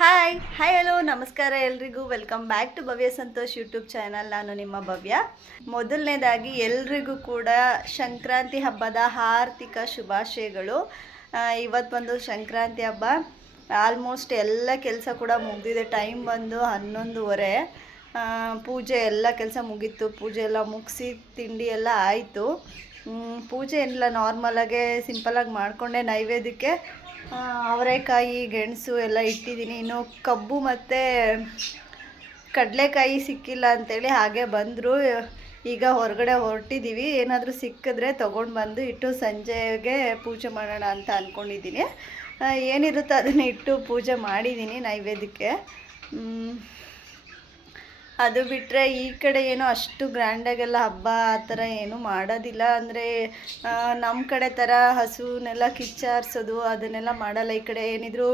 Hi hi hello ನಮಸ್ಕಾರ ಎಲ್ರಿಗೂ. Welcome back to Bhavya Santosh YouTube channel ನಾನು ನಿಮ್ಮ ಭವ್ಯ. ಮೊದಲನೇದಾಗಿ ಎಲ್ರಿಗೂ ಕೂಡ ಸಂಕ್ರಾಂತಿ ಹಬ್ಬದ ಆರ್ಥಿಕ ಶುಭಾಶಯಗಳು. ಇವತ್ತು ಬಂದು ಸಂಕ್ರಾಂತಿ ಹಬ್ಬ. ಆಲ್ಮೋಸ್ಟ್ ಎಲ್ಲ ಕೆಲಸ ಕೂಡ ಮುಗಿದಿದೆ. ಟೈಮ್ ಬಂದು ಹನ್ನೊಂದುವರೆ. ಪೂಜೆ ಎಲ್ಲ ಕೆಲಸ ಮುಗೀತು. ಪೂಜೆ ಎಲ್ಲ ಮುಗಿಸಿ ತಿಂಡಿ ಎಲ್ಲ ಆಯಿತು. ಪೂಜೆ ಏನಿಲ್ಲ. ನಾರ್ಮಲಾಗೆ ಸಿಂಪಲಾಗಿ ಮಾಡಿಕೊಂಡೆ ನೈವೇದ್ಯಕ್ಕೆ. ಅವರೆಕಾಯಿ, ಗೆಣಸು ಎಲ್ಲ ಇಟ್ಟಿದ್ದೀನಿ. ಇನ್ನು ಕಬ್ಬು ಮತ್ತು ಕಡಲೆಕಾಯಿ ಸಿಕ್ಕಿಲ್ಲ ಅಂತೇಳಿ ಹಾಗೆ ಬಂದರು. ಈಗ ಹೊರಗಡೆ ಹೊರಟಿದ್ದೀವಿ ಏನಾದರೂ ಸಿಕ್ಕಿದ್ರೆ ತೊಗೊಂಡು ಬಂದು ಇಟ್ಟು ಸಂಜೆಗೆ ಪೂಜೆ ಮಾಡೋಣ ಅಂತ ಅಂದ್ಕೊಂಡಿದ್ದೀನಿ ಏನಿರುತ್ತೋ ಅದನ್ನ ಇಟ್ಟು ಪೂಜೆ ಮಾಡಿದ್ದೀನಿ ನೈವೇದ್ಯಕ್ಕೆ. ಅದು ಬಿಟ್ಟರೆ ಈ ಕಡೆ ಏನೋ ಅಷ್ಟು ಗ್ರ್ಯಾಂಡಾಗೆಲ್ಲ ಹಬ್ಬ ಆ ಥರ ಏನು ಮಾಡೋದಿಲ್ಲ. ಅಂದರೆ ನಮ್ಮ ಕಡೆ ಥರ ಹಸುನೆಲ್ಲ ಕಿಚ್ಚಾರಿಸೋದು, ಅದನ್ನೆಲ್ಲ ಮಾಡಲ್ಲ. ಈ ಕಡೆ ಏನಿದ್ರು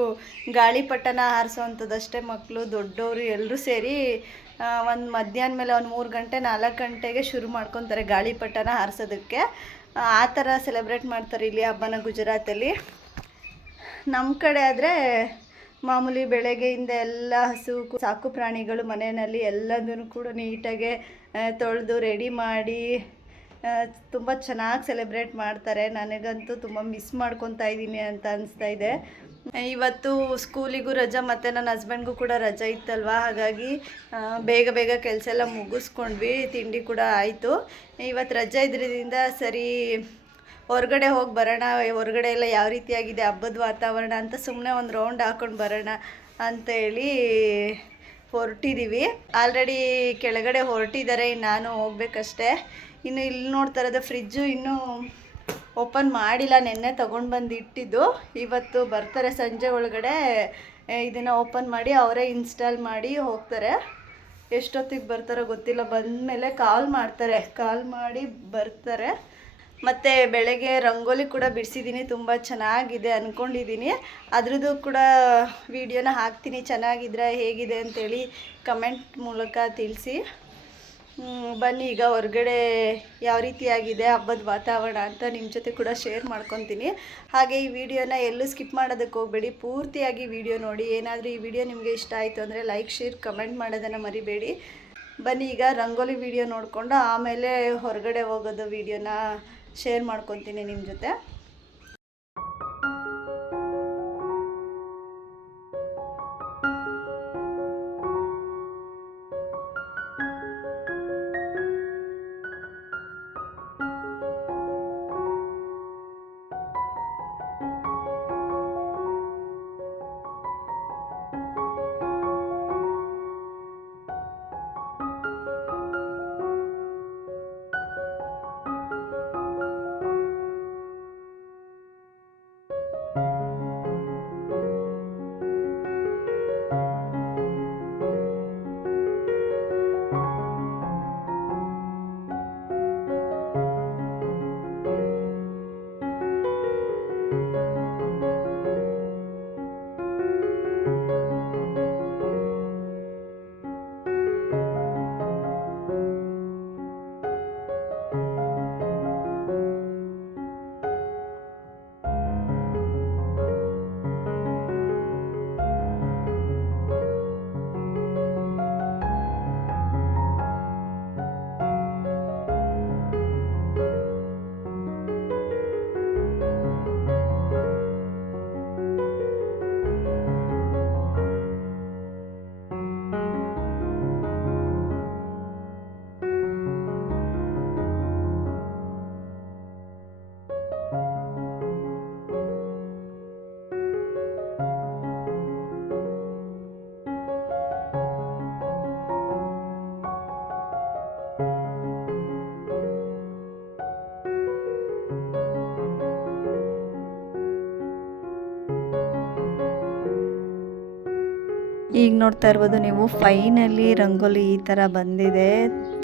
ಗಾಳಿಪಟನ ಹಾರಿಸೋವಂಥದ್ದಷ್ಟೇ ಮಕ್ಕಳು ದೊಡ್ಡವರು ಎಲ್ಲರೂ ಸೇರಿ ಒಂದು ಮಧ್ಯಾಹ್ನ ಮೇಲೆ ಒಂದು ಮೂರು ಗಂಟೆ, ನಾಲ್ಕು ಗಂಟೆಗೆ ಶುರು ಮಾಡ್ಕೊತಾರೆ ಗಾಳಿಪಟನ ಹಾರಿಸೋದಕ್ಕೆ. ಆ ಥರ ಸೆಲೆಬ್ರೇಟ್ ಮಾಡ್ತಾರೆ ಇಲ್ಲಿ ಹಬ್ಬನ ಗುಜರಾತಲ್ಲಿ. ನಮ್ಮ ಕಡೆ ಆದರೆ ಮಾಮೂಲಿ ಬೆಳಗ್ಗೆಯಿಂದ ಎಲ್ಲ ಹಸು ಸಾಕು ಪ್ರಾಣಿಗಳು ಮನೆಯಲ್ಲಿ ಎಲ್ಲದನ್ನು ಕೂಡ ನೀಟಾಗೆ ತೊಳೆದು ರೆಡಿ ಮಾಡಿ ತುಂಬ ಚೆನ್ನಾಗಿ ಸೆಲೆಬ್ರೇಟ್ ಮಾಡ್ತಾರೆ. ನನಗಂತೂ ತುಂಬ ಮಿಸ್ ಮಾಡ್ಕೊತಾ ಇದ್ದೀನಿ ಅಂತ ಅನಿಸ್ತಾ ಇದೆ. ಇವತ್ತು ಸ್ಕೂಲಿಗೂ ರಜಾ, ಮತ್ತು ನನ್ನ ಹಸ್ಬೆಂಡ್ಗೂ ಕೂಡ ರಜಾ ಇತ್ತಲ್ವಾ? ಹಾಗಾಗಿ ಬೇಗ ಬೇಗ ಕೆಲಸ ಎಲ್ಲ ಮುಗಿಸ್ಕೊಂಡ್ವಿ, ತಿಂಡಿ ಕೂಡ ಆಯಿತು. ಇವತ್ತು ರಜಾ ಇದ್ರಿಂದ ಸರಿ ಹೊರಗಡೆ ಹೋಗಿ ಬರೋಣ ಹೊರಗಡೆ ಎಲ್ಲ ಯಾವ ರೀತಿಯಾಗಿದೆ ಹಬ್ಬದ ವಾತಾವರಣ ಅಂತ ಸುಮ್ಮನೆ ಒಂದು ರೌಂಡ್ ಹಾಕೊಂಡು ಬರೋಣ ಅಂತೇಳಿ ಹೊರಟಿದ್ದೀವಿ ಆಲ್ರೆಡಿ ಕೆಳಗಡೆ ಹೊರಟಿದ್ದಾರೆ ನಾನು ಹೋಗ್ಬೇಕಷ್ಟೇ. ಇನ್ನು ಇಲ್ಲಿ ನೋಡ್ತಾ ಇರೋದು ಫ್ರಿಜ್ಜು ಇನ್ನೂ ಓಪನ್ ಮಾಡಿಲ್ಲ, ನಿನ್ನೆ ತೊಗೊಂಡು ಬಂದು ಇಟ್ಟಿದ್ದು. ಇವತ್ತು ಬರ್ತಾರೆ ಸಂಜೆ ಒಳಗಡೆ ಇದನ್ನು ಓಪನ್ ಮಾಡಿ ಅವರೇ ಇನ್ಸ್ಟಾಲ್ ಮಾಡಿ ಹೋಗ್ತಾರೆ. ಎಷ್ಟೊತ್ತಿಗೆ ಬರ್ತಾರೋ ಗೊತ್ತಿಲ್ಲ, ಬಂದಮೇಲೆ ಕಾಲ್ ಮಾಡ್ತಾರೆ. ಕಾಲ್ ಮಾಡಿ ಬರ್ತಾರೆ. ಮತ್ತು ಬೆಳಗ್ಗೆ ರಂಗೋಲಿ ಕೂಡ ಬಿಡಿಸಿದ್ದೀನಿ, ತುಂಬ ಚೆನ್ನಾಗಿದೆ ಅಂದ್ಕೊಂಡಿದ್ದೀನಿ ಅದ್ರದ್ದು ಕೂಡ ವೀಡಿಯೋನ ಹಾಕ್ತೀನಿ, ಚೆನ್ನಾಗಿದ್ರೆ ಹೇಗಿದೆ ಅಂತೇಳಿ ಕಮೆಂಟ್ ಮೂಲಕ ತಿಳಿಸಿ. ಬನ್ನಿ, ಈಗ ಹೊರಗಡೆ ಯಾವ ರೀತಿಯಾಗಿದೆ ಹಬ್ಬದ ವಾತಾವರಣ ಅಂತ ನಿಮ್ಮ ಜೊತೆ ಕೂಡ ಶೇರ್ ಮಾಡ್ಕೊತೀನಿ. ಹಾಗೆ ಈ ವಿಡಿಯೋನ ಎಲ್ಲೂ ಸ್ಕಿಪ್ ಮಾಡೋದಕ್ಕೆ ಹೋಗಬೇಡಿ, ಪೂರ್ತಿಯಾಗಿ ವಿಡಿಯೋ ನೋಡಿ. ಏನಾದರೂ ಈ ವಿಡಿಯೋ ನಿಮಗೆ ಇಷ್ಟ ಆಯಿತು ಅಂದರೆ ಲೈಕ್ ಶೇರ್ ಕಮೆಂಟ್ ಮಾಡೋದನ್ನು ಮರಿಬೇಡಿ. ಬನ್ನಿ ಈಗ ರಂಗೋಲಿ ವಿಡಿಯೋ ನೋಡಿಕೊಂಡು ಆಮೇಲೆ ಹೊರಗಡೆ ಹೋಗೋದು ವಿಡಿಯೋನ ಶೇರ್ ಮಾಡ್ಕೊತೀನಿ ನಿಮ್ಮ ಜೊತೆ. ಈಗ ನೋಡ್ತಾ ಇರ್ಬೋದು ನೀವು ಫೈನಲಿ ರಂಗೋಲಿ ಈ ಥರ ಬಂದಿದೆ.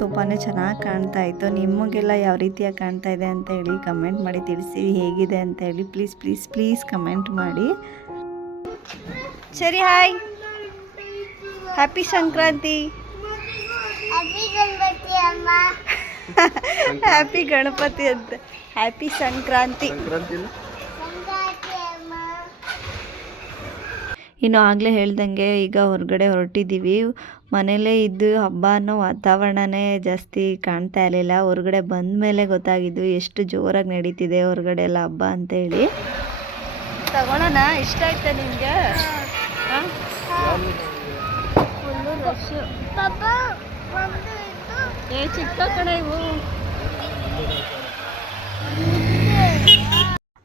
ತುಂಬಾ ಚೆನ್ನಾಗಿ ಕಾಣ್ತಾ ಇತ್ತು. ನಿಮಗೆಲ್ಲ ಯಾವ ರೀತಿಯಾಗಿ ಕಾಣ್ತಾ ಇದೆ ಅಂತ ಹೇಳಿ ಕಮೆಂಟ್ ಮಾಡಿ ತಿಳಿಸಿ ಹೇಗಿದೆ ಅಂತ ಹೇಳಿ ಪ್ಲೀಸ್ ಪ್ಲೀಸ್ ಪ್ಲೀಸ್ ಕಮೆಂಟ್ ಮಾಡಿ. ಸರಿ hi happy Sankranti happy Ganapati ಅಮ್ಮ. ಹ್ಯಾಪಿ ಗಣಪತಿ ಅಂತ. ಹ್ಯಾಪಿ ಸಂಕ್ರಾಂತಿ ಸಂಕ್ರಾಂತಿ ಅಮ್ಮ ಇನ್ನು ಆಗಲೇ ಹೇಳ್ದಂಗೆ ಈಗ ಹೊರಗಡೆ ಹೊರಟಿದ್ದೀವಿ. ಮನೇಲೇ ಇದ್ದು ಹಬ್ಬ ಅನ್ನೋ ವಾತಾವರಣನೇ ಜಾಸ್ತಿ ಕಾಣ್ತಾ ಇರಲಿಲ್ಲ. ಹೊರಗಡೆ ಬಂದ ಮೇಲೆ ಗೊತ್ತಾಗಿದ್ದು ಎಷ್ಟು ಜೋರಾಗಿ ನಡೀತಿದೆ ಹೊರಗಡೆ ಎಲ್ಲ ಹಬ್ಬ ಅಂತೇಳಿ. ತಗೊಳ್ಳೋಣ ಇಷ್ಟ ಆಯ್ತಾ ನಿಮಗೆ? ಚಿಕ್ಕ ಕಣ ಇವು.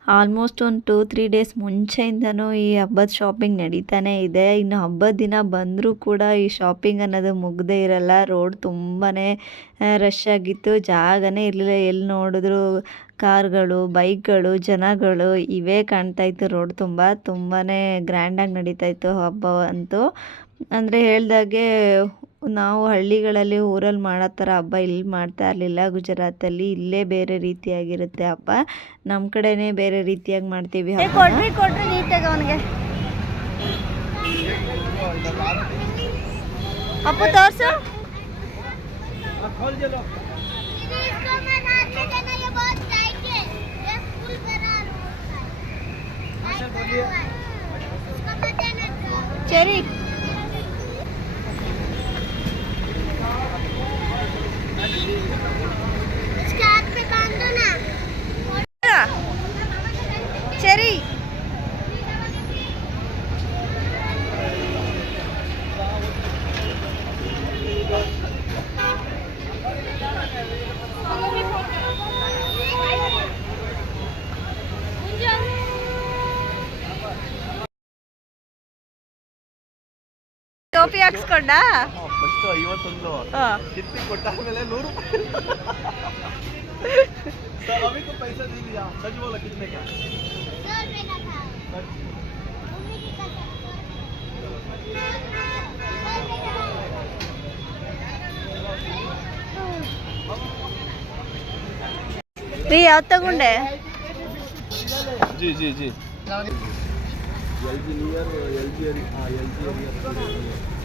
ಆಲ್ಮೋಸ್ಟ್ ಒಂದು ಟೂ, ತ್ರೀ ಡೇಸ್ ಮುಂಚೆಯಿಂದನೂ ಈ ಹಬ್ಬದ ಶಾಪಿಂಗ್ ನಡೀತಾನೆ ಇದೆ. ಇನ್ನು ಹಬ್ಬದ ದಿನ ಬಂದರೂ ಕೂಡ ಈ ಶಾಪಿಂಗ್ ಅನ್ನೋದು ಮುಗ್ದೇ ಇರಲ್ಲ. ರೋಡ್ ತುಂಬಾ ರಶ್ ಆಗಿತ್ತು. ಜಾಗನೇ ಇರಲಿಲ್ಲ. ಎಲ್ಲಿ ನೋಡಿದ್ರು ಕಾರ್ಗಳು, ಬೈಕ್ಗಳು, ಜನಗಳು ಇವೇ ಕಾಣ್ತಾ ಇತ್ತು. ರೋಡ್ ತುಂಬ ತುಂಬಾ ಗ್ರ್ಯಾಂಡಾಗಿ ನಡೀತಾ ಇತ್ತು ಹಬ್ಬ ಅಂತೂ. ಅಂದರೆ ಹೇಳ್ದಾಗೆ ನಾವು ಹಳ್ಳಿಗಳಲ್ಲಿ ಊರಲ್ಲಿ ಮಾಡೋ ಥರ ಹಬ್ಬ ಇಲ್ಲಿ ಮಾಡ್ತಾ ಇರಲಿಲ್ಲ. ಗುಜರಾತಲ್ಲಿ ಇಲ್ಲೇ ಬೇರೆ ರೀತಿಯಾಗಿರುತ್ತೆ ಹಬ್ಬ. ನಮ್ಮ ಕಡೆನೇ ಬೇರೆ ರೀತಿಯಾಗಿ ಮಾಡ್ತೀವಿ ಕೊಡ್ರಿ ಕೊಡ್ರಿ ನೀಟಾಗಿ ಅವನಿಗೆ. ಅಪ್ಪ ತೋರ್ಸು. ये इसके ಹಾಕ್ಸ್ಕೊಂಡ ಫಸ್ಟ್ ಐವತ್ತೊಂದು ಕಿತ್ತಿ ಕೊಟ್ಟಾದ್ಮೇಲೆ ನೂರು ರೀ ಯಾವ ತಗೊಂಡೆ G G G L G L G L G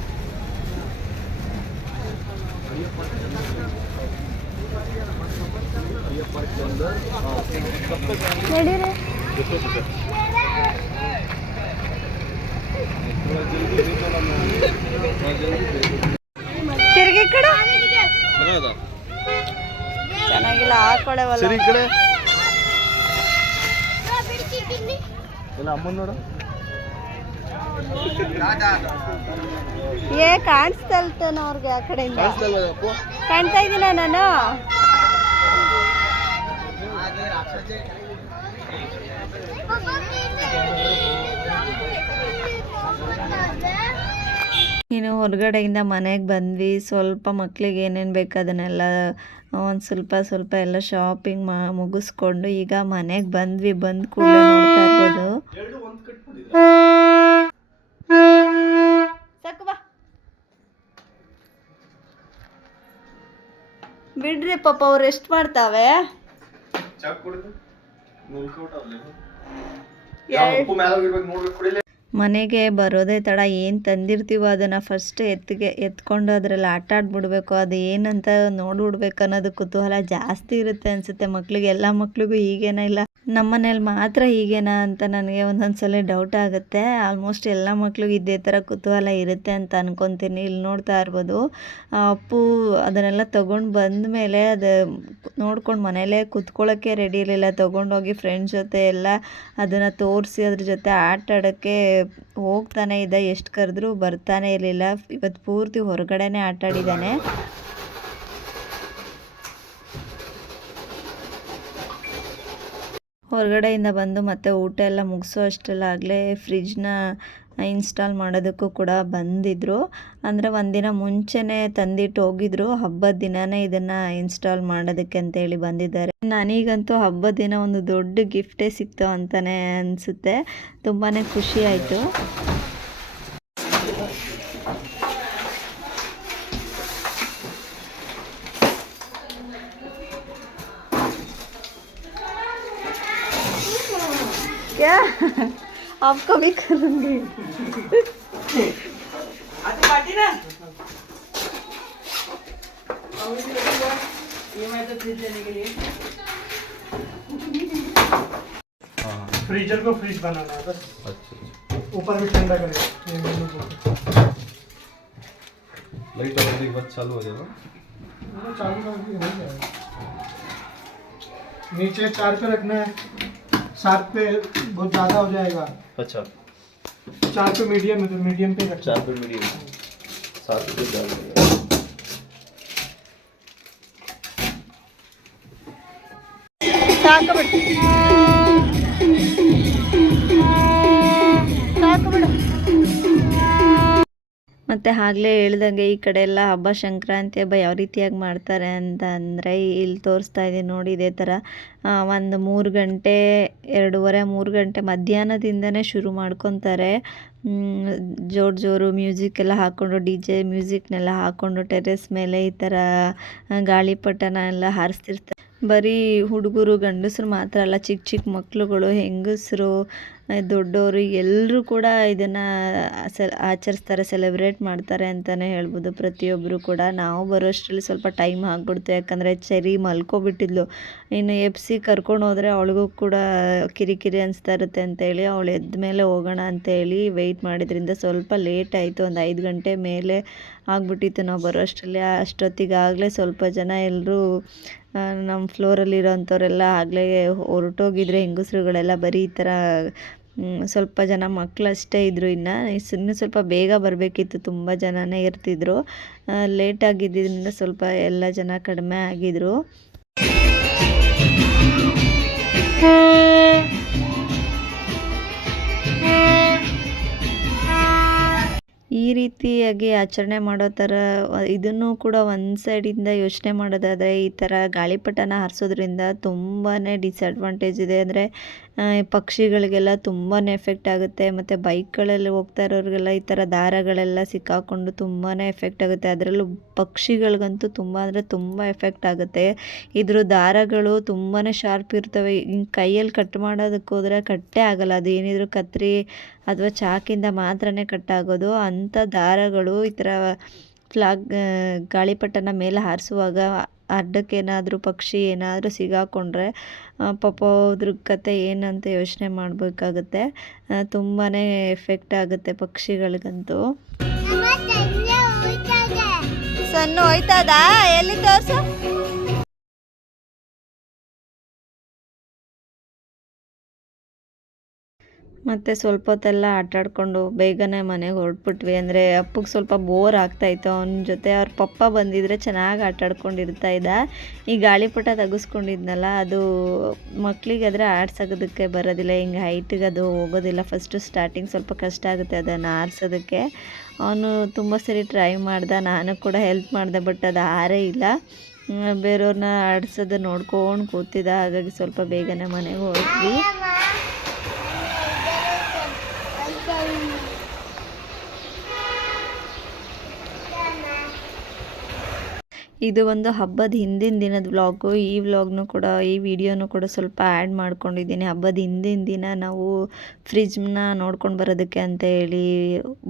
ಚೆನ್ನಾಗಿಲ್ಲ ಹಾಕೊಳ್ಳೇವಲ್ಲ ಸರಿ ಇಲ್ಲ ಅಮ್ಮನ ನೋಡು. ಏ ಕಾಣಿಸ್ತಾ ಇಲ್ತೇನೋ ಅವ್ರಿಗೆ ಆ ಕಡೆಯಿಂದ. ಕಾಣ್ತಾ ಇದ್ದೀನ ನಾನು? ಇನ್ನು ಹೊರಗಡೆಯಿಂದ ಮನೆಗೆ ಬಂದ್ವಿ. ಸ್ವಲ್ಪ ಮಕ್ಕಳಿಗೆ ಏನೇನು ಬೇಕು ಅದನ್ನೆಲ್ಲ ಒಂದು ಸ್ವಲ್ಪ ಸ್ವಲ್ಪ ಎಲ್ಲ ಶಾಪಿಂಗ್ ಮಾ ಮುಗಿಸ್ಕೊಂಡು ಈಗ ಮನೆಗೆ ಬಂದ್ವಿ. ಬಂದು ಕೂಡ ನೋಡ್ತಾ ಇರ್ಬೋದು. ಬಿಡ್ರಿ ಪಾಪ ಅವ್ರು ಎಷ್ಟು ಮಾಡ್ತಾವೆ. ಚಾಕ್ ಕುಡಿದು ನುಲ್ಕೊಟ್ಟು ಅಲ್ಲಿ ಎರಡ್- ಉಪ್ಪು ಮ್ಯಾಲ ಹೋಗಿರ್ಬೇಕು ನೋಡ್ಬೇಕು ಕುಡಿಲೆ ಮನೆಗೆ ಬರೋದೇ ತಡ, ಏನು ತಂದಿರ್ತೀವೋ ಅದನ್ನು ಫಸ್ಟ್ ಎತ್ತಿಗೆ, ಎತ್ಕೊಂಡು ಅದರಲ್ಲಿ ಆಟ ಆಡ್ಬಿಡ್ಬೇಕು, ಅದು ಏನಂತ ನೋಡ್ಬಿಡ್ಬೇಕು ಅನ್ನೋದು ಕುತೂಹಲ ಜಾಸ್ತಿ ಇರುತ್ತೆ ಅನಿಸುತ್ತೆ ಮಕ್ಳಿಗೆ, ಎಲ್ಲ ಮಕ್ಳಿಗೂ ಈಗೇನ ಇಲ್ಲ. ನಮ್ಮ ಮನೇಲಿ ಮಾತ್ರ ಹೀಗೇನಾ ಅಂತ ನನಗೆ ಒಂದೊಂದು ಸಲ ಡೌಟ್ ಆಗುತ್ತೆ. ಆಲ್ಮೋಸ್ಟ್ ಎಲ್ಲ ಮಕ್ಳಿಗೂ ಇದೇ ಥರ ಕುತೂಹಲ ಇರುತ್ತೆ ಅಂತ ಅನ್ಕೊತೀನಿ, ಇಲ್ಲಿ ನೋಡ್ತಾ ಇರ್ಬೋದು. ಅಪ್ಪು ಅದನ್ನೆಲ್ಲ ತೊಗೊಂಡು ಬಂದ ಮೇಲೆ ಅದು ನೋಡ್ಕೊಂಡು ಮನೇಲೇ ಕುತ್ಕೊಳ್ಳೋಕ್ಕೆ ರೆಡಿ ಇರಲಿಲ್ಲ, ತೊಗೊಂಡೋಗಿ ಫ್ರೆಂಡ್ಸ್ ಜೊತೆ ಎಲ್ಲ ಅದನ್ನು ತೋರಿಸಿ ಅದ್ರ ಜೊತೆ ಆಟ ಆಡೋಕ್ಕೆ ಹೋಗ್ತಾನೆ ಇದ್ದ, ಎಷ್ಟು ಕರೆದ್ರೂ ಬರ್ತಾನೆ ಇರಲಿಲ್ಲ. ಇವತ್ತು ಪೂರ್ತಿ ಹೊರಗಡೆನೇ ಆಟಾಡಿದ್ದಾನೆ ಹೊರಗಡೆಯಿಂದ ಬಂದು ಮತ್ತೆ ಊಟ ಎಲ್ಲ ಮುಗಿಸೋ ಅಷ್ಟರಲ್ಲಾಗಲೇ ಫ್ರಿಜ್ನ ಇನ್ಸ್ಟಾಲ್ ಮಾಡೋದಕ್ಕೂ ಕೂಡ ಬಂದಿದ್ದರು ಅಂದರೆ ಒಂದಿನ ಮುಂಚೆನೇ ತಂದಿಟ್ಟು ಹೋಗಿದ್ರು. ಹಬ್ಬದ ದಿನನೇ ಇದನ್ನು ಇನ್ಸ್ಟಾಲ್ ಮಾಡೋದಕ್ಕೆ ಅಂತೇಳಿ ಬಂದಿದ್ದಾರೆ. ನನಗಂತೂ ಹಬ್ಬದ ದಿನ ಒಂದು ದೊಡ್ಡ ಗಿಫ್ಟೇ ಸಿಕ್ತು ಅಂತಲೇ ಅನಿಸುತ್ತೆ. ತುಂಬಾ ಖುಷಿ ಆಯಿತು. क्या आपको भी करूँगी। फ्रीजर को फ्रीज बनाना है बस। अच्छा। ऊपर भी ठंडा करेगा ये मेनू बोर्ड लाइट ऑन होने के बाद चालू हो जाएगा। चालू कर दिया हो जाएगा। नीचे चार पे रखना है। सात पे बहुत ज़्यादा हो जाएगा। अच्छा। चार पे मीडियम है तो मीडियम पे चार पे मीडियम सात पे ज़्यादा हो जाएगा ಮತ್ತು ಆಗಲೇ ಹೇಳ್ದಂಗೆ ಈ ಕಡೆ ಎಲ್ಲ ಹಬ್ಬ ಸಂಕ್ರಾಂತಿ ಹಬ್ಬ ಯಾವ ರೀತಿಯಾಗಿ ಮಾಡ್ತಾರೆ ಅಂತ ಅಂದರೆ ಇಲ್ಲಿ ತೋರಿಸ್ತಾ ಇದ್ದೀನಿ ನೋಡಿ ಇದೇ ಥರ ಒಂದು ಮೂರು ಗಂಟೆ, ಎರಡೂವರೆ, ಮೂರು ಗಂಟೆ ಮಧ್ಯಾಹ್ನದಿಂದನೇ ಶುರು ಮಾಡ್ಕೊತಾರೆ. ಜೋರು ಜೋರು ಮ್ಯೂಸಿಕ್ ಎಲ್ಲ ಹಾಕ್ಕೊಂಡು ಡಿ ಜೆ ಮ್ಯೂಸಿಕ್ನೆಲ್ಲ ಹಾಕ್ಕೊಂಡು ಟೆರೆಸ್ ಮೇಲೆ ಈ ಥರ ಗಾಳಿಪಟನ ಎಲ್ಲ ಹಾರಿಸ್ತಿರ್ತಾರೆ. ಬರೀ ಹುಡುಗರು ಗಂಡಸರು ಮಾತ್ರ ಅಲ್ಲ ಚಿಕ್ಕ ಚಿಕ್ಕ ಮಕ್ಕಳುಗಳು ಹೆಂಗಸರು ದೊಡ್ಡವರು ಎಲ್ಲರೂ ಕೂಡ ಇದನ್ನು ಸೆ, ಆಚರಿಸ್ತಾರೆ ಸೆಲೆಬ್ರೇಟ್ ಮಾಡ್ತಾರೆ ಅಂತಲೇ ಹೇಳ್ಬೋದು. ಪ್ರತಿಯೊಬ್ಬರು ಕೂಡ ನಾವು ಬರೋಷ್ಟರಲ್ಲಿ ಸ್ವಲ್ಪ ಟೈಮ್ ಆಗ್ಬಿಡ್ತು. ಯಾಕಂದರೆ ಚರಿ ಮಲ್ಕೊಬಿಟ್ಟಿದ್ಲು. ಇನ್ನು ಎಪ್ಸಿ ಕರ್ಕೊಂಡು ಹೋದರೆ ಅವಳಿಗೂ ಕೂಡ ಕಿರಿಕಿರಿ ಅನಿಸ್ತಾ ಇರುತ್ತೆ ಅಂತೇಳಿ ಅವಳು ಎದ್ದ ಮೇಲೆ ಹೋಗೋಣ ಅಂತೇಳಿ ವೆಯ್ಟ್ ಮಾಡಿದ್ರಿಂದ ಸ್ವಲ್ಪ ಲೇಟ್ ಆಯಿತು. ಒಂದು ಐದು ಗಂಟೆ ಮೇಲೆ ಆಗ್ಬಿಟ್ಟಿತ್ತು ನಾವು ಬರೋಷ್ಟರಲ್ಲಿ. ಅಷ್ಟೊತ್ತಿಗಾಗಲೇ ಸ್ವಲ್ಪ ಜನ ಎಲ್ಲರೂ ನಮ್ಮ ಫ್ಲೋರಲ್ಲಿರೋಂಥವ್ರೆಲ್ಲ ಆಗಲೇ ಹೊರಟೋಗಿದ್ರೆ ಹೆಂಗಸರುಗಳೆಲ್ಲ ಬರೀ ಈ ಥರ ಸ್ವಲ್ಪ ಜನ ಮಕ್ಕಳಷ್ಟೇ ಇದ್ದರು ಇನ್ನು. ಇನ್ನೂ ಸ್ವಲ್ಪ ಬೇಗ ಬರಬೇಕಿತ್ತು, ತುಂಬ ಜನನೇ ಇರ್ತಿದ್ರು. ಲೇಟ್ ಆಗಿದ್ದರಿಂದ ಸ್ವಲ್ಪ ಎಲ್ಲ ಜನ ಕಡಿಮೆ ಆಗಿದ್ರು. ಈ ರೀತಿಯಾಗಿ ಆಚರಣೆ ಮಾಡೋ ಥರ ಇದನ್ನು ಕೂಡ ಒಂದು ಸೈಡಿಂದ ಯೋಚನೆ ಮಾಡೋದಾದರೆ ಈ ಥರ ಗಾಳಿಪಟನ ಹಾರಿಸೋದ್ರಿಂದ ತುಂಬಾ ಡಿಸ್ಅಡ್ವಾಂಟೇಜ್ ಇದೆ. ಅಂದರೆ ಪಕ್ಷಿಗಳಿಗೆಲ್ಲ ತುಂಬಾ ಎಫೆಕ್ಟ್ ಆಗುತ್ತೆ. ಮತ್ತು ಬೈಕ್ಗಳಲ್ಲಿ ಹೋಗ್ತಾ ಇರೋರಿಗೆಲ್ಲ ಈ ಥರ ದಾರಗಳೆಲ್ಲ ಸಿಕ್ಕಾಕೊಂಡು ತುಂಬಾ ಎಫೆಕ್ಟ್ ಆಗುತ್ತೆ. ಅದರಲ್ಲೂ ಪಕ್ಷಿಗಳಿಗಂತೂ ತುಂಬ, ಅಂದರೆ ತುಂಬ ಎಫೆಕ್ಟ್ ಆಗುತ್ತೆ. ಇದ್ರ ದಾರಗಳು ತುಂಬಾ ಶಾರ್ಪ್ ಇರ್ತವೆ. ಕೈಯಲ್ಲಿ ಕಟ್ ಮಾಡೋದಕ್ಕೋದ್ರೆ ಕಟ್ಟೇ ಆಗಲ್ಲ. ಅದು ಏನಿದ್ರು ಕತ್ರಿ ಅಥವಾ ಚಾಕಿಂದ ಮಾತ್ರನೇ ಕಟ್ಟಾಗೋದು ಅಂಥ ದಾರಗಳು ಈ ಥರ ಫ್ಲಾಗ್ ಗಾಳಿಪಟನ ಮೇಲೆ ಹಾರಿಸುವಾಗ ಅಡ್ಡಕ್ಕೇನಾದರೂ ಪಕ್ಷಿ ಏನಾದರೂ ಸಿಗಾಕೊಂಡ್ರೆ ಪಾಪ ಅದ್ರ ಕತೆ ಏನಂತ ಯೋಚನೆ ಮಾಡಬೇಕಾಗುತ್ತೆ. ತುಂಬಾ ಎಫೆಕ್ಟ್ ಆಗುತ್ತೆ ಪಕ್ಷಿಗಳಿಗಂತೂ. ಸಣ್ಣ ಹೋಯ್ತದ? ಎಲ್ಲಿ ತೋರ್ಸು? ಮತ್ತು ಸ್ವಲ್ಪ ಹೊತ್ತೆಲ್ಲ ಆಟಾಡಿಕೊಂಡು ಬೇಗನೆ ಮನೆಗೆ ಹೊರಟ್ಬಿಟ್ವಿ. ಅಂದರೆ ಅಪ್ಪಗೆ ಸ್ವಲ್ಪ ಬೋರ್ ಆಗ್ತಾಯಿತ್ತು. ಅವನ ಜೊತೆ ಅವ್ರ ಪಪ್ಪ ಬಂದಿದ್ರೆ ಚೆನ್ನಾಗಿ ಆಟಾಡ್ಕೊಂಡಿರ್ತಾ ಇದ್ದ. ಈ ಗಾಳಿಪಟ ತೆಗೆಸ್ಕೊಂಡಿದ್ನಲ್ಲ, ಅದು ಮಕ್ಕಳಿಗೆ ಆದರೆ ಆಡ್ಸೋದಕ್ಕೆ ಬರೋದಿಲ್ಲ. ಹಿಂಗೆ ಹೈಟಿಗೆ ಅದು ಹೋಗೋದಿಲ್ಲ. ಫಸ್ಟು ಸ್ಟಾರ್ಟಿಂಗ್ ಸ್ವಲ್ಪ ಕಷ್ಟ ಆಗುತ್ತೆ ಅದನ್ನು ಆರಿಸೋದಕ್ಕೆ ಅವನು ತುಂಬ ಸರಿ ಟ್ರೈ ಮಾಡ್ದೆ. ನಾನು ಕೂಡ ಹೆಲ್ಪ್ ಮಾಡಿದೆ ಬಟ್ ಅದು ಆರೇ ಇಲ್ಲ. ಬೇರೆಯವ್ರನ್ನ ಆಡ್ಸೋದು ನೋಡ್ಕೊಂಡು ಕೂತಿದ್ದ. ಹಾಗಾಗಿ ಸ್ವಲ್ಪ ಬೇಗನೆ ಮನೆಗೆ ಹೋದ್ವಿ ಇದು ಒಂದು ಹಬ್ಬದ ಹಿಂದಿನ ದಿನದ ವ್ಲಾಗು ಈ ವ್ಲಾಗ್ನು ಕೂಡ, ಈ ವಿಡಿಯೋನು ಕೂಡ ಸ್ವಲ್ಪ ಆ್ಯಡ್ ಮಾಡ್ಕೊಂಡಿದ್ದೀನಿ. ಹಬ್ಬದ ಹಿಂದಿನ ದಿನ ನಾವು ಫ್ರಿಜ್ನ ನೋಡ್ಕೊಂಡು ಬರೋದಕ್ಕೆ ಅಂತ ಹೇಳಿ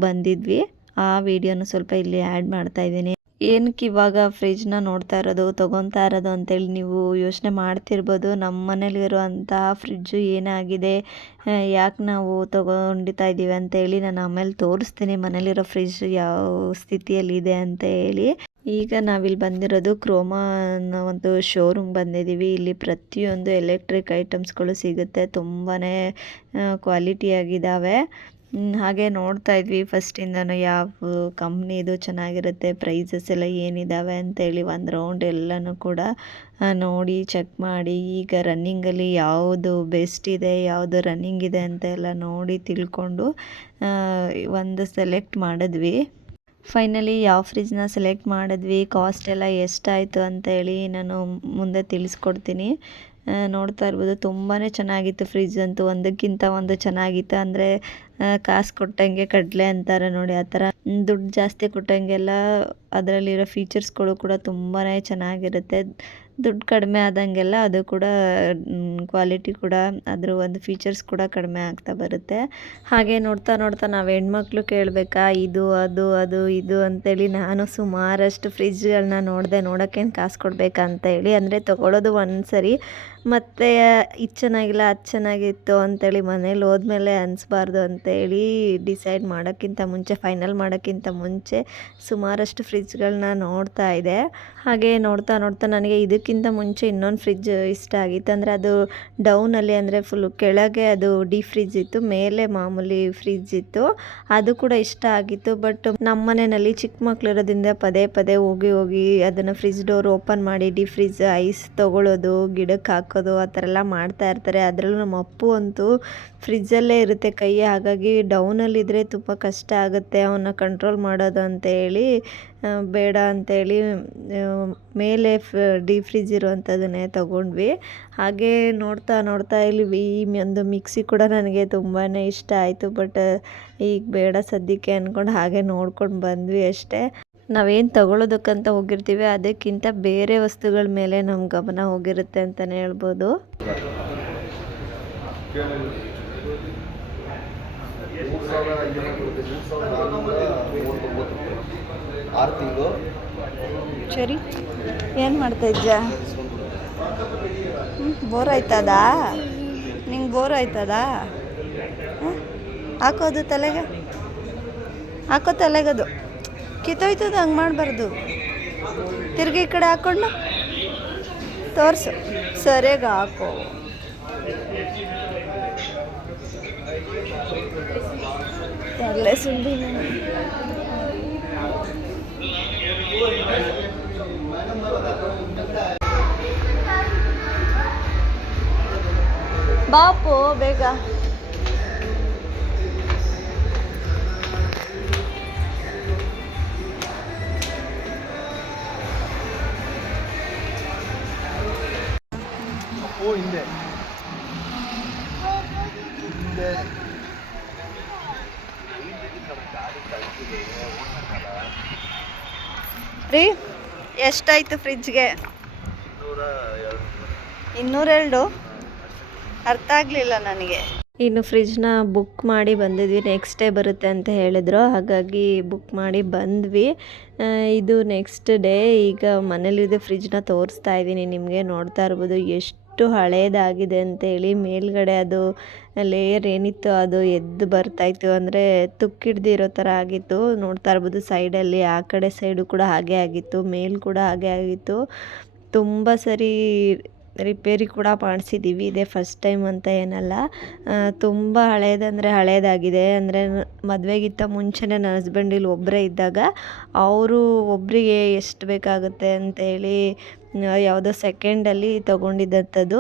ಬಂದಿದ್ವಿ. ಆ ವಿಡಿಯೋನು ಸ್ವಲ್ಪ ಇಲ್ಲಿ ಆ್ಯಡ್ ಮಾಡ್ತಾ ಇದ್ದೀನಿ. ಏನಕ್ಕೆ ಇವಾಗ ಫ್ರಿಜ್ನ ನೋಡ್ತಾ ಇರೋದು, ತೊಗೊತಾ ಇರೋದು ಅಂತೇಳಿ ನೀವು ಯೋಚನೆ ಮಾಡ್ತಿರ್ಬೋದು. ನಮ್ಮ ಮನೇಲಿರುವಂಥ ಫ್ರಿಜ್ಜು ಏನಾಗಿದೆ ಯಾಕೆ ನಾವು ತೊಗೊಂಡಿತಾ ಇದ್ದೀವಿ ಅಂತೇಳಿ ನಾನು ಆಮೇಲೆ ತೋರಿಸ್ತೀನಿ ಮನೇಲಿರೋ ಫ್ರಿಜ್ ಯಾವ ಸ್ಥಿತಿಯಲ್ಲಿದೆ ಅಂತ ಹೇಳಿ. ಈಗ ನಾವಿಲ್ಲಿ ಬಂದಿರೋದು ಕ್ರೋಮಾ ಅನ್ನೋ ಒಂದು ಶೋರೂಮ್ ಬಂದಿದ್ದೀವಿ. ಇಲ್ಲಿ ಪ್ರತಿಯೊಂದು ಎಲೆಕ್ಟ್ರಿಕ್ ಐಟಮ್ಸ್ಗಳು ಸಿಗುತ್ತೆ. ತುಂಬಾ ಕ್ವಾಲಿಟಿಯಾಗಿದ್ದಾವೆ ಹಾಗೆ ನೋಡ್ತಾ ಇದ್ವಿ. ಫಸ್ಟಿಂದನೂ ಯಾವ ಕಂಪ್ನಿದು ಚೆನ್ನಾಗಿರುತ್ತೆ ಪ್ರೈಸಸ್ ಎಲ್ಲ ಏನಿದ್ದಾವೆ ಅಂತೇಳಿ ಒಂದು ರೌಂಡ್ ಎಲ್ಲನೂ ಕೂಡ ನೋಡಿ ಚೆಕ್ ಮಾಡಿ. ಈಗ ರನ್ನಿಂಗಲ್ಲಿ ಯಾವುದು ಬೆಸ್ಟ್ ಇದೆ, ಯಾವುದು ರನ್ನಿಂಗ್ ಇದೆ ಅಂತ ಎಲ್ಲ ನೋಡಿ ತಿಳ್ಕೊಂಡು ಒಂದು ಸೆಲೆಕ್ಟ್ ಮಾಡಿದ್ವಿ. ಫೈನಲಿ ಯಾವ ಫ್ರಿಜ್ನ ಸೆಲೆಕ್ಟ್ ಮಾಡಿದ್ವಿ ಕಾಸ್ಟ್ ಎಲ್ಲ ಎಷ್ಟಾಯಿತು ಅಂತ ಹೇಳಿ ನಾನು ಮುಂದೆ ತಿಳಿಸ್ಕೊಡ್ತೀನಿ. ನೋಡ್ತಾ ಇರ್ಬೋದು ತುಂಬಾ ಚೆನ್ನಾಗಿತ್ತು ಫ್ರಿಜ್ ಅಂತೂ. ಒಂದಕ್ಕಿಂತ ಒಂದು ಚೆನ್ನಾಗಿತ್ತು. ಅಂದರೆ ಕಾಸು ಕೊಟ್ಟಂಗೆ ಕಡಲೆ ಅಂತಾರೆ ನೋಡಿ, ಆ ಥರ. ದುಡ್ಡು ಜಾಸ್ತಿ ಕೊಟ್ಟಂಗೆಲ್ಲ ಅದರಲ್ಲಿರೋ ಫೀಚರ್ಸ್ಗಳು ಕೂಡ ತುಂಬಾ ಚೆನ್ನಾಗಿರುತ್ತೆ. ದುಡ್ಡು ಕಡಿಮೆ ಆದಂಗೆಲ್ಲ ಅದು ಕೂಡ ಕ್ವಾಲಿಟಿ ಕೂಡ ಅದ್ರ ಒಂದು ಫೀಚರ್ಸ್ ಕೂಡ ಕಡಿಮೆ ಆಗ್ತಾ ಬರುತ್ತೆ. ಹಾಗೆ ನೋಡ್ತಾ ನೋಡ್ತಾ ನಾವು ಹೆಣ್ಮಕ್ಳು ಕೇಳಬೇಕಾ, ಇದು, ಅದು ಅದು, ಇದು ಅಂತೇಳಿ ನಾನು ಸುಮಾರಷ್ಟು ಫ್ರಿಜ್ಗಳನ್ನ ನೋಡಿದೆ ನೋಡೋಕ್ಕೇನು ಕಾಸು ಕೊಡಬೇಕಾ ಅಂತ ಹೇಳಿ, ಅಂದರೆ ತೊಗೊಳ್ಳೋದು ಒಂದು ಸರಿ ಮತ್ತು, ಇದು ಚೆನ್ನಾಗಿಲ್ಲ, ಅದು ಚೆನ್ನಾಗಿತ್ತು ಅಂತೇಳಿ ಮನೇಲಿ ಹೋದ್ಮೇಲೆ ಅನಿಸ್ಬಾರ್ದು ಅಂತೇಳಿ ಡಿಸೈಡ್ ಮಾಡೋಕ್ಕಿಂತ ಮುಂಚೆ, ಫೈನಲ್ ಮಾಡೋಕ್ಕಿಂತ ಮುಂಚೆ ಸುಮಾರಷ್ಟು ಫ್ರಿಜ್ಗಳನ್ನ ನೋಡ್ತಾ ಇದೆ ಹಾಗೆ ನೋಡ್ತಾ ನೋಡ್ತಾ ನನಗೆ ಇದಕ್ಕಿಂತ ಮುಂಚೆ ಇನ್ನೊಂದು ಫ್ರಿಜ್ ಇಷ್ಟ ಆಗಿತ್ತು. ಅಂದರೆ ಅದು ಡೌನಲ್ಲಿ ಅಂದರೆ ಫುಲ್ ಕೆಳಗೆ ಅದು ಡಿ ಫ್ರಿಜ್ ಇತ್ತು, ಮೇಲೆ ಮಾಮೂಲಿ ಫ್ರಿಜ್ ಇತ್ತು. ಅದು ಕೂಡ ಇಷ್ಟ ಆಗಿತ್ತು ಬಟ್ ನಮ್ಮ ಮನೆಯಲ್ಲಿ ಚಿಕ್ಕ ಮಕ್ಕಳಿರೋದ್ರಿಂದ ಪದೇ ಪದೇ ಹೋಗಿ ಹೋಗಿ ಅದನ್ನು ಫ್ರಿಜ್ ಡೋರ್ ಓಪನ್ ಮಾಡಿ ಡಿ ಫ್ರಿಜ್ ಐಸ್ ತಗೊಳ್ಳೋದು ಗಿಡಕ್ಕೆ ಹಾಕೋದು, ಆ ಥರ ಎಲ್ಲ ಮಾಡ್ತಾ ಇರ್ತಾರೆ. ಅದರಲ್ಲೂ ನಮ್ಮ ಅಪ್ಪು ಅಂತೂ ಫ್ರಿಜ್ಜಲ್ಲೇ ಇರುತ್ತೆ. ಕೈ ಹಾಗಾಗಿ ಡೌನಲ್ಲಿದ್ದರೆ ತುಂಬ ಕಷ್ಟ ಆಗುತ್ತೆ. ಅವನ್ನ ಕಂಟ್ರೋಲ್ ಮಾಡೋದು ಅಂತೇಳಿ ಬೇಡ ಅಂತೇಳಿ ಮೇಲೆ ಫ್ ಡೀ ಫ್ರಿಜ್ ಇರುವಂಥದ್ದನ್ನೇ ತಗೊಂಡ್ವಿ. ಹಾಗೆ ನೋಡ್ತಾ ನೋಡ್ತಾ ಇಲ್ಲಿ ಈ ಒಂದು ಮಿಕ್ಸಿ ಕೂಡ ನನಗೆ ತುಂಬಾ ಇಷ್ಟ ಆಯಿತು. ಬಟ್ ಈಗ ಬೇಡ ಸದ್ಯಕ್ಕೆ ಅಂದ್ಕೊಂಡು ಹಾಗೆ ನೋಡ್ಕೊಂಡು ಬಂದ್ವಿ ಅಷ್ಟೇ. ನಾವೇನು ತಗೊಳ್ಳೋದಕ್ಕಂತ ಹೋಗಿರ್ತೀವಿ, ಅದಕ್ಕಿಂತ ಬೇರೆ ವಸ್ತುಗಳ ಮೇಲೆ ನಮ್ಮ ಗಮನ ಹೋಗಿರುತ್ತೆ ಅಂತಲೇ ಹೇಳ್ಬೋದು. ಸರಿ ಏನು ಮಾಡ್ತಾ ಇದ್ದ ಬೋರ್ ಆಯ್ತದ? ನಿಂಗೆ ಬೋರ್ ಆಯ್ತದ? ಹಾಕೋದು ತಲೆಗೆ, ಹಾಕೋ ತಲೆಗದು. ಕಿತ್ತೋಯ್ತದ ಹಂಗೆ ಮಾಡಬಾರ್ದು. ತಿರ್ಗಿ ಈ ಕಡೆ ಹಾಕ್ಕೊಂಡು ತೋರಿಸು. ಸರಿಯಾಗಿ ಹಾಕೋ. ಬಾಪು ಬೇಗ. ಓ ಹಿಂದೆ ಹಿಂದೆ ರೀ ಎಷ್ಟಾಯ್ತು ಫ್ರಿಜ್ಗೆ ಇನ್ನೂರೆರಡು ಅರ್ಥ ಆಗಲಿಲ್ಲ ನನಗೆ. ಇನ್ನು ಫ್ರಿಜ್ನ ಬುಕ್ ಮಾಡಿ ಬಂದಿದ್ವಿ ನೆಕ್ಸ್ಟ್ ಡೇ ಬರುತ್ತೆ ಅಂತ ಹೇಳಿದ್ರು. ಹಾಗಾಗಿ ಬುಕ್ ಮಾಡಿ ಬಂದ್ವಿ. ಇದು ನೆಕ್ಸ್ಟ್ ಡೇ ಈಗ ಮನೇಲಿದೆ ಫ್ರಿಜ್ನ ತೋರಿಸ್ತಾ ಇದ್ದೀನಿ ನಿಮಗೆ ನೋಡ್ತಾ ಇರ್ಬೋದು ಎಷ್ಟು ಹಳೇದಾಗಿದೆ ಅಂತೇಳಿ ಮೇಲ್ಗಡೆ ಅದು ಲೇಯರ್ ಏನಿತ್ತು ಅದು ಎದ್ದು ಬರ್ತಾಯಿತ್ತು ಅಂದರೆ ತುಕ್ಕಿಡ್ದಿರೋ ಥರ ಆಗಿತ್ತು. ನೋಡ್ತಾ ಇರ್ಬೋದು ಸೈಡಲ್ಲಿ ಆ ಕಡೆ ಸೈಡು ಕೂಡ ಹಾಗೆ ಆಗಿತ್ತು. ಮೇಲ್ ಕೂಡ ಹಾಗೆ ಆಗಿತ್ತು. ತುಂಬ ಸರಿ ರಿಪೇರಿ ಕೂಡ ಮಾಡಿಸಿದ್ದೀವಿ. ಇದೇ ಫಸ್ಟ್ ಟೈಮ್ ಅಂತ ಏನಲ್ಲ. ತುಂಬ ಹಳೇದಂದರೆ ಹಳೇದಾಗಿದೆ. ಅಂದರೆ ಮದುವೆಗಿಂತ ಮುಂಚೆನೇ ನನ್ನ ಹಸ್ಬೆಂಡ್ ಇಲ್ಲಿ ಒಬ್ಬರೇ ಇದ್ದಾಗ ಅವರು ಒಬ್ಬರಿಗೆ ಎಷ್ಟು ಬೇಕಾಗುತ್ತೆ ಅಂತೇಳಿ ಯಾವುದೋ ಸೆಕೆಂಡಲ್ಲಿ ತೊಗೊಂಡಿದ್ದಂಥದ್ದು.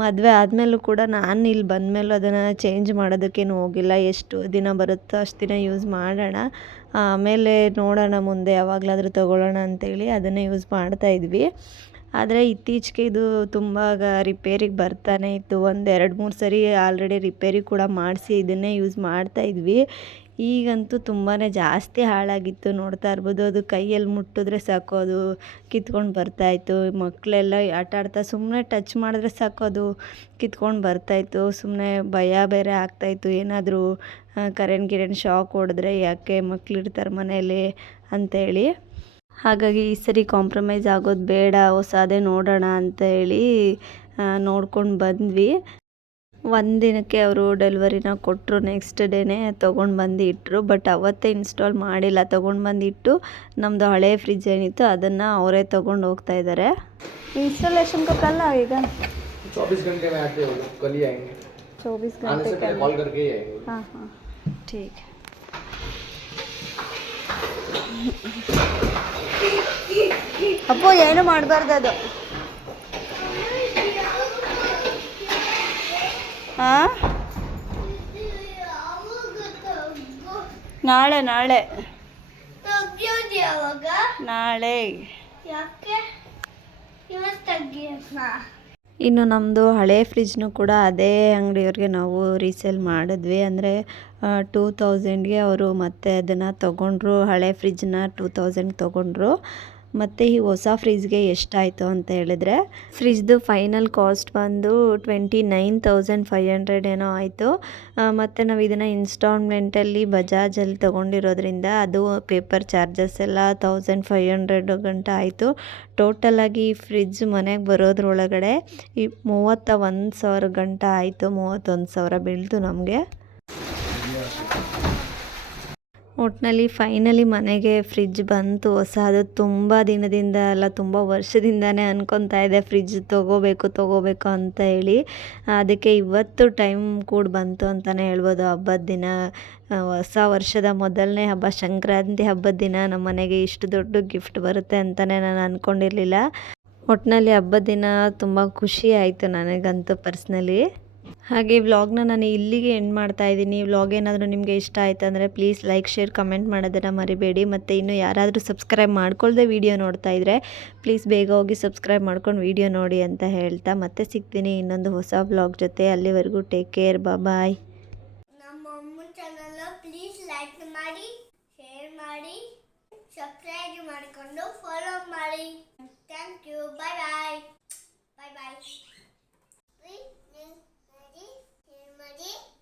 ಮದುವೆ ಆದಮೇಲೂ ಕೂಡ ನಾನು ಇಲ್ಲಿ ಬಂದಮೇಲೂ ಅದನ್ನು ಚೇಂಜ್ ಮಾಡೋದಕ್ಕೇನು ಹೋಗಿಲ್ಲ. ಎಷ್ಟು ದಿನ ಬರುತ್ತೋ ಅಷ್ಟು ದಿನ ಯೂಸ್ ಮಾಡೋಣ. ಆಮೇಲೆ ನೋಡೋಣ ಮುಂದೆ ಯಾವಾಗಲಾದರೂ ತೊಗೊಳ್ಳೋಣ ಅಂತೇಳಿ ಅದನ್ನೇ ಯೂಸ್ ಮಾಡ್ತಾ ಇದ್ವಿ. ಆದರೆ ಇತ್ತೀಚೆಗೆ ಇದು ತುಂಬ ರಿಪೇರಿಗೆ ಬರ್ತಾನೆ ಇತ್ತು. ಒಂದು ಎರಡು ಮೂರು ಸರಿ ಆಲ್ರೆಡಿ ರಿಪೇರಿ ಕೂಡ ಮಾಡಿಸಿ ಇದನ್ನೇ ಯೂಸ್ ಮಾಡ್ತಾ ಇದ್ವಿ. ಈಗಂತೂ ತುಂಬಾ ಜಾಸ್ತಿ ಹಾಳಾಗಿತ್ತು. ನೋಡ್ತಾ ಇರ್ಬೋದು, ಅದು ಕೈಯಲ್ಲಿ ಮುಟ್ಟಿದ್ರೆ ಸಾಕು, ಅದು ಕಿತ್ಕೊಂಡು ಬರ್ತಾಯಿತ್ತು ಮಕ್ಕಳೆಲ್ಲ ಆಟ ಆಡ್ತಾ ಸುಮ್ಮನೆ ಟಚ್ ಮಾಡಿದ್ರೆ ಸಾಕು, ಅದು ಕಿತ್ಕೊಂಡು ಬರ್ತಾಯಿತ್ತು ಸುಮ್ಮನೆ ಭಯ ಬೇರೆ ಆಗ್ತಾಯಿತ್ತು ಏನಾದರೂ ಕರೆಂಟ್ ಗಿರೆಂಟ್ ಶಾಕ್ ಹೊಡೆದ್ರೆ ಯಾಕೆ ಮಕ್ಳಿರ್ತಾರೆ ಮನೆಯಲ್ಲಿ ಅಂತೇಳಿ ಹಾಗಾಗಿ ಈ ಸರಿ ಕಾಂಪ್ರಮೈಸ್ ಆಗೋದು ಬೇಡ ಹೊಸಾದೇ ನೋಡೋಣ ಅಂತ ಹೇಳಿ ನೋಡ್ಕೊಂಡು ಬಂದ್ವಿ ಒಂದಿನಕ್ಕೆ ಅವರು ಡೆಲಿವರಿನ ಕೊಟ್ಟರು ನೆಕ್ಸ್ಟ್ ಡೇನೇ ತೊಗೊಂಡು ಬಂದು ಇಟ್ಟರು ಬಟ್ ಅವತ್ತೇ ಇನ್ಸ್ಟಾಲ್ ಮಾಡಿಲ್ಲ ತೊಗೊಂಡು ಬಂದು ಇಟ್ಟು ನಮ್ಮದು ಹಳೆ ಫ್ರಿಜ್ ಏನಿತ್ತು ಅದನ್ನು ಅವರೇ ತೊಗೊಂಡು ಹೋಗ್ತಾ ಇದ್ದಾರೆ ಇನ್ಸ್ಟಾಲೇಷನ್ का कल आएगा चौबीस घंटे में आते हो कल ही आएंगे चौबीस आने घंटे से पहले कल कॉल करके ही आएंगे हाँ हाँ ठीक है ಅಪ್ಪು, ಏನು ಮಾಡಬಾರ್ದು ಅದು? ಹಾಂ ನಾಳೆ ನಾಳೆ. ನಾಳೆ. ಇನ್ನು ನಮ್ಮದು ಹಳೆ ಫ್ರಿಜ್ನು ಕೂಡ ಅದೇ ಅಂಗಡಿಯವ್ರಿಗೆ ನಾವು ರೀಸೇಲ್ ಮಾಡಿದ್ವಿ. ಅಂದರೆ ಟೂ ತೌಸಂಡ್ಗೆ ಅವರು ಮತ್ತೆ ಅದನ್ನು ತೊಗೊಂಡ್ರು. ಹಳೆ ಫ್ರಿಜ್ನ ಟೂ ತೌಸಂಡ್ ತೊಗೊಂಡ್ರು. ಮತ್ತು ಈ ಹೊಸ ಫ್ರಿಜ್ಗೆ ಎಷ್ಟಾಯಿತು ಅಂತ ಹೇಳಿದ್ರೆ? ಫ್ರಿಜ್ದು ಫೈನಲ್ ಕಾಸ್ಟ್ ಬಂದು twenty nine thousand five hundred ಏನೋ ಆಯಿತು. ಮತ್ತು ನಾವು ಇದನ್ನು ಇನ್ಸ್ಟಾಲ್ಮೆಂಟಲ್ಲಿ ಬಜಾಜಲ್ಲಿ ತೊಗೊಂಡಿರೋದ್ರಿಂದ ಅದು ಪೇಪರ್ ಚಾರ್ಜಸ್ ಎಲ್ಲ ತೌಸಂಡ್ ಫೈವ್ ಹಂಡ್ರೆಡ್ ಗಂಟ ಆಯಿತು. ಟೋಟಲಾಗಿ ಫ್ರಿಜ್ ಮನೆಗೆ ಬರೋದ್ರೊಳಗಡೆ ಈ ಮೂವತ್ತ ಒಂದು ಸಾವಿರ ಗಂಟ ಆಯಿತು. ಮೂವತ್ತೊಂದು ಸಾವಿರ ಬೀಳ್ತು ನಮಗೆ. ಒಟ್ಟಿನಲ್ಲಿ ಫೈನಲಿ ಮನೆಗೆ ಫ್ರಿಜ್ ಬಂತು. ಹೊಸ ಅದು ತುಂಬ ದಿನದಿಂದ ಅಲ್ಲ, ತುಂಬ ವರ್ಷದಿಂದನೇ ಅನ್ಕೊತಾ ಇದೆ ಫ್ರಿಜ್ ತೊಗೋಬೇಕು ತೊಗೋಬೇಕು ಅಂತ ಹೇಳಿ. ಅದಕ್ಕೆ ಇವತ್ತು ಟೈಮ್ ಕೂಡ ಬಂತು ಅಂತಲೇ ಹೇಳ್ಬೋದು. ಹಬ್ಬದ ದಿನ ಹೊಸ ವರ್ಷದ ಮೊದಲನೇ ಹಬ್ಬ, ಸಂಕ್ರಾಂತಿ ಹಬ್ಬದ ದಿನ ನಮ್ಮ ಮನೆಗೆ ಇಷ್ಟು ದೊಡ್ಡ ಗಿಫ್ಟ್ ಬರುತ್ತೆ ಅಂತಲೇ ನಾನು ಅಂದ್ಕೊಂಡಿರಲಿಲ್ಲ ಒಟ್ಟಿನಲ್ಲಿ ಹಬ್ಬದ ದಿನ ತುಂಬ ಖುಷಿ ಆಯಿತು ನನಗಂತೂ ಪರ್ಸ್ನಲಿ ಹಾಗೆ ವ್ಲಾಗ್ನ ನಾನು ಇಲ್ಲಿಗೆ ಎಂಡ್ ಮಾಡ್ತಾ ಇದ್ದೀನಿ. ವ್ಲಾಗ್ ಏನಾದರೂ ನಿಮಗೆ ಇಷ್ಟ ಆಯಿತು ಅಂದರೆ ಪ್ಲೀಸ್ ಲೈಕ್ ಶೇರ್ ಕಮೆಂಟ್ ಮಾಡೋದನ್ನು ಮರಿಬೇಡಿ. ಮತ್ತು ಇನ್ನು ಯಾರಾದರೂ ಸಬ್ಸ್ಕ್ರೈಬ್ ಮಾಡ್ಕೊಳ್ಳದೆ ವೀಡಿಯೋ ನೋಡ್ತಾ ಇದ್ದರೆ ಪ್ಲೀಸ್ ಬೇಗ ಹೋಗಿ ಸಬ್ಸ್ಕ್ರೈಬ್ ಮಾಡ್ಕೊಂಡು ವೀಡಿಯೋ ನೋಡಿ ಅಂತ ಹೇಳ್ತಾ ಮತ್ತೆ ಸಿಗ್ತೀನಿ ಇನ್ನೊಂದು ಹೊಸ ವ್ಲಾಗ್ ಜೊತೆ. ಅಲ್ಲಿವರೆಗೂ ಟೇಕ್ ಕೇರ್ ಬಾಯ್ ಮಾಡಿ ಸಬ್ಸ್ಕ್ರೈಬ್ ಮಾಡಿಕೊಂಡು ಫಾಲೋ ಮಾಡಿ. Thank you bye bye bye bye 알지?